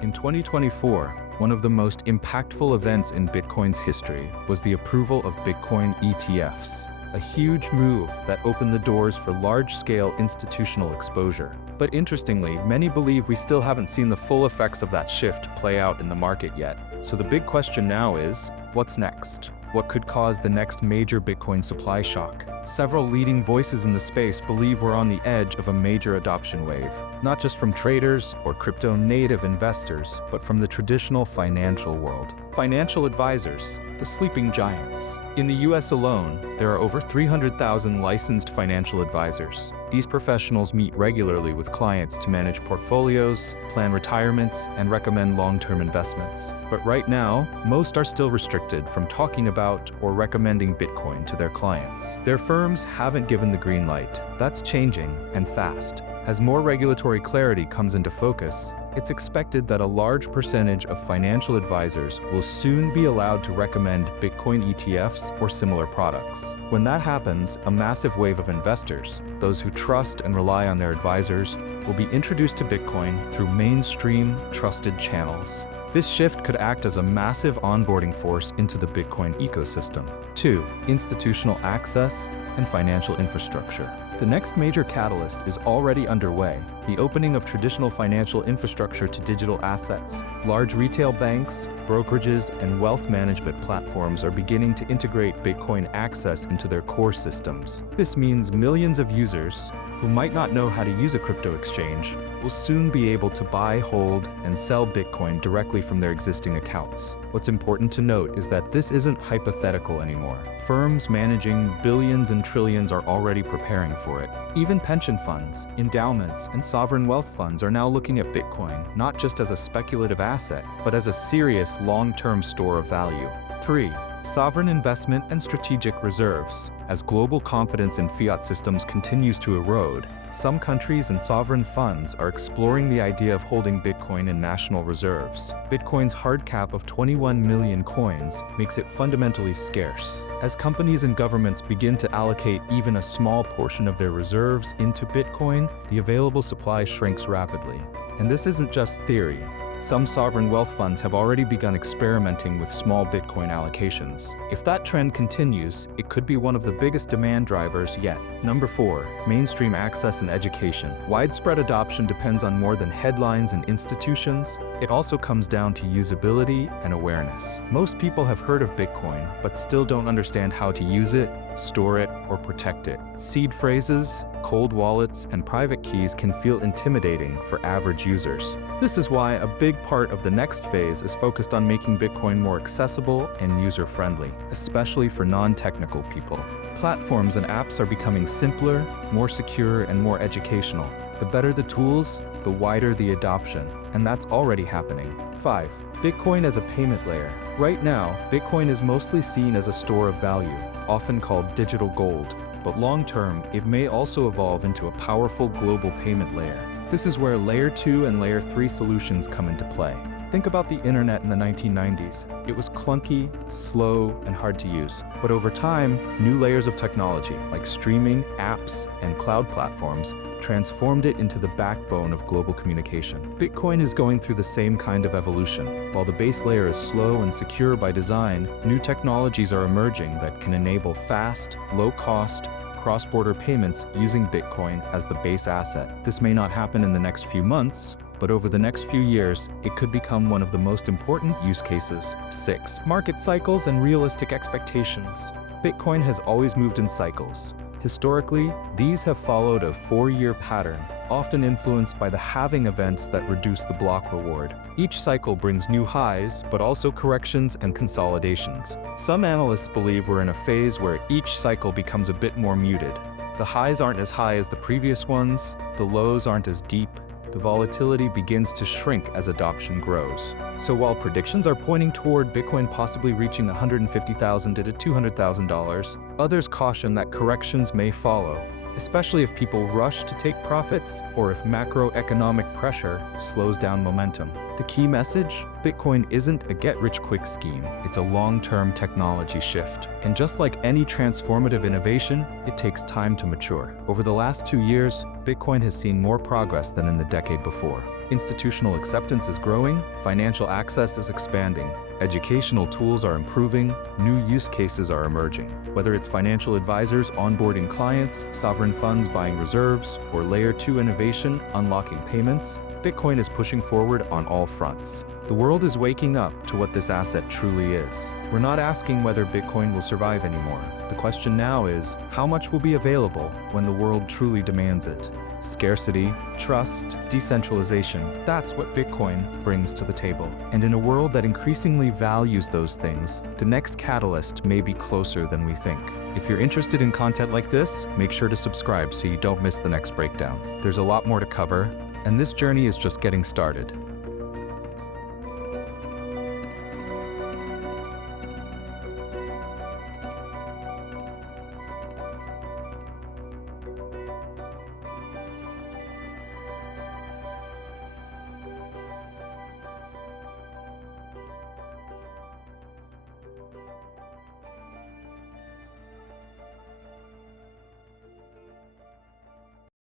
In 2024, one of the most impactful events in Bitcoin's history was the approval of Bitcoin ETFs, a huge move that opened the doors for large-scale institutional exposure. But interestingly, many believe we still haven't seen the full effects of that shift play out in the market yet. So the big question now is, what's next? What could cause the next major Bitcoin supply shock? Several leading voices in the space believe we're on the edge of a major adoption wave, not just from traders or crypto-native investors, but from the traditional financial world. Financial advisors, the sleeping giants. In the US alone, there are over 300,000 licensed financial advisors. These professionals meet regularly with clients to manage portfolios, plan retirements, and recommend long-term investments. But right now, most are still restricted from talking about or recommending Bitcoin to their clients. Their firms haven't given the green light. That's changing, and fast. As more regulatory clarity comes into focus, it's expected that a large percentage of financial advisors will soon be allowed to recommend Bitcoin ETFs or similar products. When that happens, a massive wave of investors, those who trust and rely on their advisors, will be introduced to Bitcoin through mainstream, trusted channels. This shift could act as a massive onboarding force into the Bitcoin ecosystem. 2. Institutional access and financial infrastructure. The next major catalyst is already underway, the opening of traditional financial infrastructure to digital assets. Large retail banks, brokerages, and wealth management platforms are beginning to integrate Bitcoin access into their core systems. This means millions of users who might not know how to use a crypto exchange will soon be able to buy, hold, and sell Bitcoin directly from their existing accounts. What's important to note is that this isn't hypothetical anymore. Firms managing billions and trillions are already preparing for it. Even pension funds, endowments, and sovereign wealth funds are now looking at Bitcoin not just as a speculative asset, but as a serious long-term store of value. 3. Sovereign investment and strategic reserves. As global confidence in fiat systems continues to erode, some countries and sovereign funds are exploring the idea of holding Bitcoin in national reserves. Bitcoin's hard cap of 21 million coins makes it fundamentally scarce. As companies and governments begin to allocate even a small portion of their reserves into Bitcoin, the available supply shrinks rapidly. And this isn't just theory. Some sovereign wealth funds have already begun experimenting with small Bitcoin allocations. If that trend continues, it could be one of the biggest demand drivers yet. Number 4. Mainstream access and education. Widespread adoption depends on more than headlines and institutions. It also comes down to usability and awareness. Most people have heard of Bitcoin, but still don't understand how to use it, store it, or protect it. Seed phrases, cold wallets, and private keys can feel intimidating for average users. This is why a big part of the next phase is focused on making Bitcoin more accessible and user-friendly, especially for non-technical people. Platforms and apps are becoming simpler, more secure, and more educational. The better the tools, the wider the adoption, and that's already happening. 5. Bitcoin as a payment layer. Right now, Bitcoin is mostly seen as a store of value, often called digital gold, but long-term, it may also evolve into a powerful global payment layer. This is where Layer 2 and Layer 3 solutions come into play. Think about the internet in the 1990s. It was clunky, slow, and hard to use. But over time, new layers of technology, like streaming, apps, and cloud platforms, transformed it into the backbone of global communication. Bitcoin is going through the same kind of evolution. While the base layer is slow and secure by design, new technologies are emerging that can enable fast, low-cost, cross-border payments using Bitcoin as the base asset. This may not happen in the next few months, but over the next few years, it could become one of the most important use cases. 6. Market cycles and realistic expectations. Bitcoin has always moved in cycles. Historically, these have followed a 4-year pattern, often influenced by the halving events that reduce the block reward. Each cycle brings new highs, but also corrections and consolidations. Some analysts believe we're in a phase where each cycle becomes a bit more muted. The highs aren't as high as the previous ones, the lows aren't as deep, the volatility begins to shrink as adoption grows. So while predictions are pointing toward Bitcoin possibly reaching $150,000 to $200,000, others caution that corrections may follow, especially if people rush to take profits or if macroeconomic pressure slows down momentum. The key message? Bitcoin isn't a get-rich-quick scheme. It's a long-term technology shift. And just like any transformative innovation, it takes time to mature. Over the last 2 years, Bitcoin has seen more progress than in the decade before. Institutional acceptance is growing, financial access is expanding, educational tools are improving, new use cases are emerging. Whether it's financial advisors onboarding clients, sovereign funds buying reserves, or layer 2 innovation unlocking payments, Bitcoin is pushing forward on all fronts. The world is waking up to what this asset truly is. We're not asking whether Bitcoin will survive anymore. The question now is, how much will be available when the world truly demands it? Scarcity, trust, decentralization, that's what Bitcoin brings to the table. And in a world that increasingly values those things, the next catalyst may be closer than we think. If you're interested in content like this, make sure to subscribe so you don't miss the next breakdown. There's a lot more to cover, and this journey is just getting started.